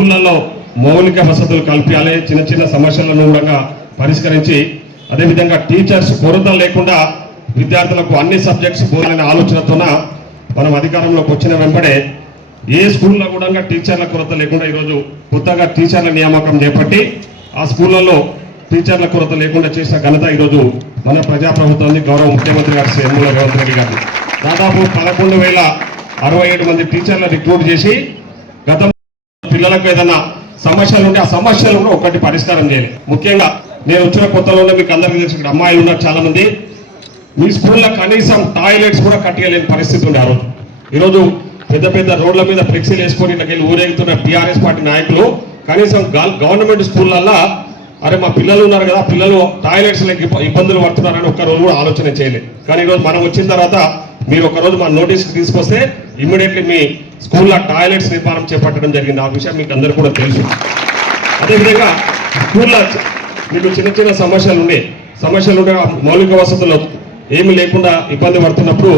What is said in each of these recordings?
స్కూళ్ళల్లో మౌలిక వసతులు కల్పించాలి, చిన్న చిన్న సమస్యలను కూడా పరిష్కరించి అదేవిధంగా టీచర్స్ కొరత లేకుండా విద్యార్థులకు అన్ని సబ్జెక్ట్స్ బోధాలనే ఆలోచనతోన మనం అధికారంలోకి వచ్చిన వెంబడే ఏ స్కూల్లో కూడా టీచర్ల కొరత లేకుండా ఈరోజు కొత్తగా టీచర్ల నియామకం చేపట్టి ఆ స్కూళ్ళల్లో టీచర్ల కొరత లేకుండా చేసిన ఘనత ఈరోజు మన ప్రజాప్రభుత్వాన్ని గౌరవ ముఖ్యమంత్రి గారు శ్రీ యనమల రేవంత్ రెడ్డి గారు దాదాపు 11,067 మంది టీచర్లు రిక్రూట్ చేసి గత పిల్లలకు ఏదైనా సమస్యలు ఉంటే ఆ సమస్యలు కూడా ఒకటి పరిష్కారం చేయాలి. ముఖ్యంగా నేను వచ్చిన కొత్తలోనే మీకు అందరికీ తెలిసి అమ్మాయిలు ఉన్నారు చాలా మంది. మీ స్కూల్లో కనీసం టాయిలెట్స్ కూడా కట్టలేని పరిస్థితి ఉంది. ఆ రోజు ఈరోజు పెద్ద పెద్ద రోడ్ల మీద ఫ్లెక్సీలు వేసుకొని ఇట్లకెళ్ళి ఊరేగుతున్న టీఆర్ఎస్ పార్టీ నాయకులు కనీసం గవర్నమెంట్ స్కూళ్ళల్లో అరే మా పిల్లలు ఉన్నారు కదా, పిల్లలు టాయిలెట్స్ ఇబ్బందులు పడుతున్నారని ఒక్కరోజు కూడా ఆలోచన చేయలేదు. కానీ ఈరోజు మనం వచ్చిన తర్వాత మీరు ఒకరోజు మన నోటీస్కి తీసుకొస్తే ఇమ్మీడియట్లీ మీ స్కూల్లో టాయిలెట్స్ నిర్మాణం చేపట్టడం జరిగింది. ఆ విషయం మీకు అందరూ కూడా తెలుసు. అదేవిధంగా స్కూల్లో మీకు చిన్న చిన్న సమస్యలు ఉండే మౌలిక వసతులు ఏమీ లేకుండా ఇబ్బంది పడుతున్నప్పుడు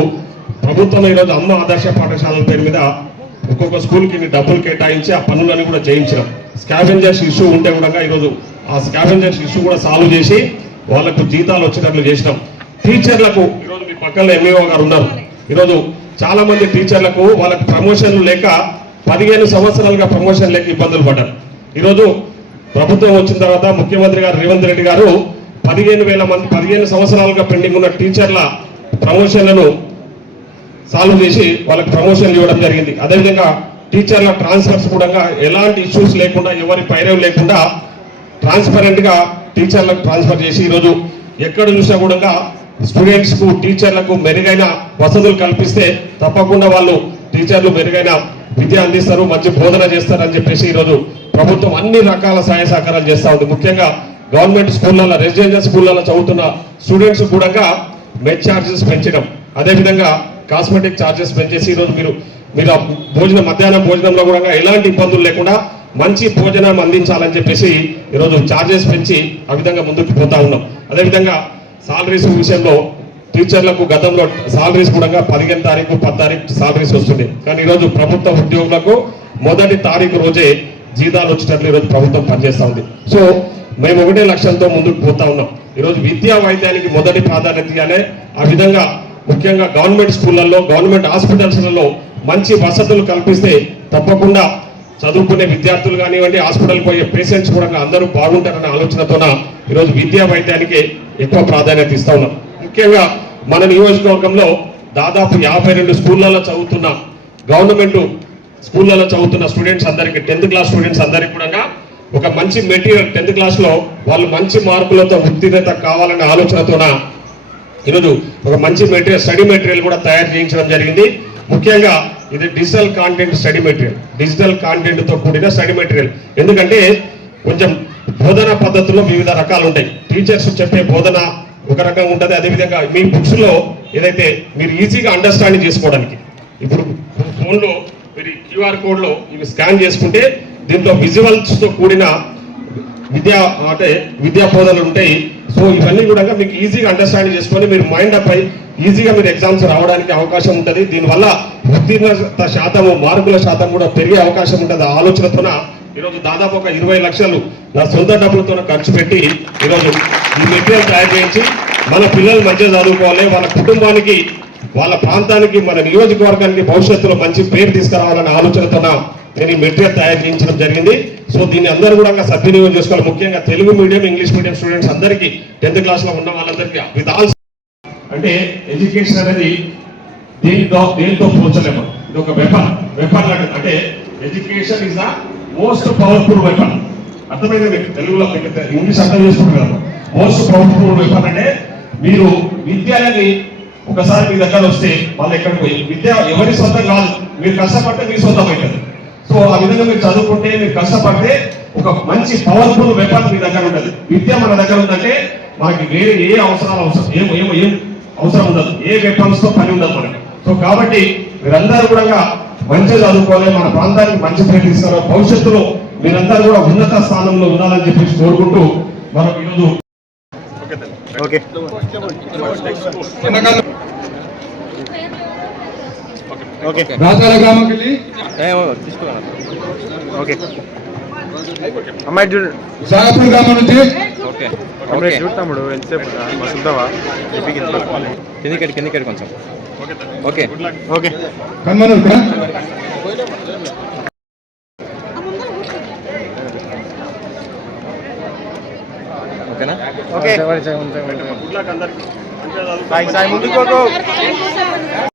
ప్రభుత్వం ఈరోజు అమ్మ ఆదర్శ పాఠశాలల పేరు మీద ఒక్కొక్క స్కూల్కి డబ్బులు కేటాయించి ఆ పనులను కూడా చేయించడం. స్కావెంజర్స్ ఇష్యూ ఉంటే కూడా ఈరోజు ఆ స్కావెంజర్స్ ఇష్యూ కూడా సాల్వ్ చేసి వాళ్ళకు జీతాలు వచ్చేటట్లు చేసినాం. టీచర్లకు ఈరోజు మీ పక్కన ఎంఈఓ గారు ఉన్నారు. ఈరోజు చాలా మంది టీచర్లకు వాళ్ళకి ప్రమోషన్లు లేక 15 సంవత్సరాలుగా ప్రమోషన్ లేక ఇబ్బందులు పడ్డారు. ఈరోజు ప్రభుత్వం వచ్చిన తర్వాత ముఖ్యమంత్రి గారు రేవంత్ రెడ్డి గారు 15,000 మంది 15 సంవత్సరాలుగా పెండింగ్ ఉన్న టీచర్ల ప్రమోషన్లను సాల్వ్ చేసి వాళ్ళకి ప్రమోషన్లు ఇవ్వడం జరిగింది. అదేవిధంగా టీచర్ల ట్రాన్స్ఫర్స్ కూడా ఎలాంటి ఇష్యూస్ లేకుండా ఎవరి పైరవ్ లేకుండా ట్రాన్స్పరెంట్గా టీచర్లకు ట్రాన్స్ఫర్ చేసి ఈరోజు ఎక్కడ చూసినా కూడా స్టూడెంట్స్కు టీచర్లకు మెరుగైన వసతులు కల్పిస్తే తప్పకుండా వాళ్ళు టీచర్లు మెరుగైన విద్య అందిస్తారు, మంచి బోధన చేస్తారని చెప్పేసి ఈరోజు ప్రభుత్వం అన్ని రకాల సహాయ సహకారాలు చేస్తూ ఉంది. ముఖ్యంగా గవర్నమెంట్ స్కూళ్ళల్లో రెసిడెన్షియల్ స్కూళ్ళల్లో చదువుతున్న స్టూడెంట్స్ కూడా మెస్ ఛార్జెస్ పెంచడం, అదేవిధంగా కాస్మెటిక్ ఛార్జెస్ పెంచేసి ఈరోజు మీరు మధ్యాహ్నం భోజనంలో కూడా ఎలాంటి ఇబ్బందులు లేకుండా మంచి భోజనం అందించాలని చెప్పేసి ఈరోజు ఛార్జెస్ పెంచి ఆ విధంగా ముందుకు పోతా ఉన్నాం. అదేవిధంగా సాలరీస్ విషయంలో టీచర్లకు గతంలో సాలరీస్ కూడా 15 తారీఖు 10 తారీఖు సాలరీస్ వస్తుంది. కానీ ఈరోజు ప్రభుత్వ ఉద్యోగులకు మొదటి తారీఖు రోజే జీతాలు వచ్చేటట్లు ఈరోజు ప్రభుత్వం పనిచేస్తూ ఉంది. సో మేము ఒకటే లక్ష్యంతో ముందుకు పోతా ఉన్నాం. ఈరోజు విద్యా వైద్యానికి మొదటి ప్రాధాన్యత ఇవ్వాలి. ఆ విధంగా ముఖ్యంగా గవర్నమెంట్ స్కూళ్ళల్లో గవర్నమెంట్ హాస్పిటల్స్లలో మంచి వసతులు కల్పిస్తే తప్పకుండా చదువుకునే విద్యార్థులు కానివ్వండి, హాస్పిటల్కి పోయే పేషెంట్స్ కూడా అందరూ బాగుంటారనే ఆలోచనతోన ఈరోజు విద్యా వైద్యానికి ఎక్కువ ప్రాధాన్యత ఇస్తా ఉన్నాం. ముఖ్యంగా మన నియోజకవర్గంలో దాదాపు 52 స్కూళ్ళలో చదువుతున్న గవర్నమెంట్ స్కూళ్ళలో చదువుతున్న స్టూడెంట్స్ అందరికీ 10th క్లాస్ స్టూడెంట్స్ అందరికీ కూడా ఒక మంచి మెటీరియల్ 10th క్లాస్లో వాళ్ళు మంచి మార్కులతో ఉత్తీర్ణత కావాలనే ఆలోచనతోన ఈరోజు ఒక మంచి మెటీరియల్ స్టడీ మెటీరియల్ కూడా తయారు చేయించడం జరిగింది. ముఖ్యంగా ఇది digital content study material, digital కాంటెంట్తో కూడిన స్టడీ మెటీరియల్. ఎందుకంటే కొంచెం బోధన పద్ధతుల్లో వివిధ రకాలు ఉంటాయి. టీచర్స్ చెప్పే బోధన ఒక రకంగా ఉంటుంది. అదేవిధంగా మీ బుక్స్లో ఏదైతే మీరు ఈజీగా అండర్స్టాండింగ్ చేసుకోవడానికి ఇప్పుడు ఫోన్లో మీరు QR కోడ్లో ఇవి స్కాన్ చేసుకుంటే దీంట్లో విజువల్స్తో కూడిన విద్యా బోధనలు ఉంటాయి. సో ఇవన్నీ కూడా మీకు ఈజీగా అండర్స్టాండింగ్ చేసుకొని మీరు మైండ్ అప్ అయి ఈజీగా మీరు ఎగ్జామ్స్ రావడానికి అవకాశం ఉంటుంది. దీనివల్ల ఉత్తీర్ణత శాతము మార్కుల శాతం కూడా పెరిగే అవకాశం ఉంటుంది. ఆ ఆలోచనతోన ఈరోజు దాదాపు ఒక 20 లక్షలు నా సొంత డబ్బులతో ఖర్చు పెట్టి ఈరోజు ఈ మెటీరియల్ తయారు చేయించి మన పిల్లలు మంచిగా చదువుకోవాలి, వాళ్ళ కుటుంబానికి వాళ్ళ ప్రాంతానికి మన నియోజకవర్గానికి భవిష్యత్తులో మంచి పేరు తీసుకురావాలనే ఆలోచనతోన నేను ఈ మెటీరియల్ తయారు చేయించడం జరిగింది. సో దీన్ని అందరూ కూడా సద్వినియోగం చేసుకోవాలి. ముఖ్యంగా Telugu medium English medium students అందరికీ 10th క్లాస్లో ఉన్న వాళ్ళందరికీ విత్ ఆల్ అంటే ఎడ్యుకేషన్ అనేది దేనితో పోల్చలేము. ఇది ఒక వెపన్ లాంటిది. అంటే education is the most powerful weapon. అర్థమైంది మీకు? తెలుగులో ఇంగ్లీష్ అర్థం చేసుకుంటారు కదా. మోస్ట్ పవర్ఫుల్ వెపన్ అంటే మీరు విద్యాలని ఒకసారి మీ దగ్గర వస్తే వాళ్ళు ఎక్కడికి పోయి విద్య ఎవరి సొంతం కాదు, మీరు కష్టపడితే మీ సొంతం అవుతుంది. సో ఆ విధంగా మీరు చదువుకుంటే మీరు కష్టపడితే ఒక మంచి పవర్ఫుల్ వెపన్ మీ దగ్గర ఉంటుంది. విద్య మన దగ్గర ఉందంటే మనకి వేరే ఏ అవసరాలు ఏం అవసరం ఉండదు, ఏ వెపన్స్ తో పని ఉండదు మనకి. సో కాబట్టి మీరందరూ కూడా మంచిగా చదువుకోవాలి, మన ప్రాంతానికి మంచి పేరు తీసుకురావాలి, భవిష్యత్తులో మీరందరూ కూడా ఉన్నత స్థానంలో ఉండాలని చెప్పేసి కోరుకుంటూ మనం ఈరోజు రాజాల గ్రామంకి ఓకే అమ్మాయి చూడు. సాగపూర్ గ్రామం నుంచి ఓకే అమ్మాయి చూడు తమ్ముడు ఎంతసేపు వస్తుందావా కిందికి కొంచెం ఓకే ఓకే కన్మనూరు కూడా ఓకేనా ఓకే సాయి ముందుకు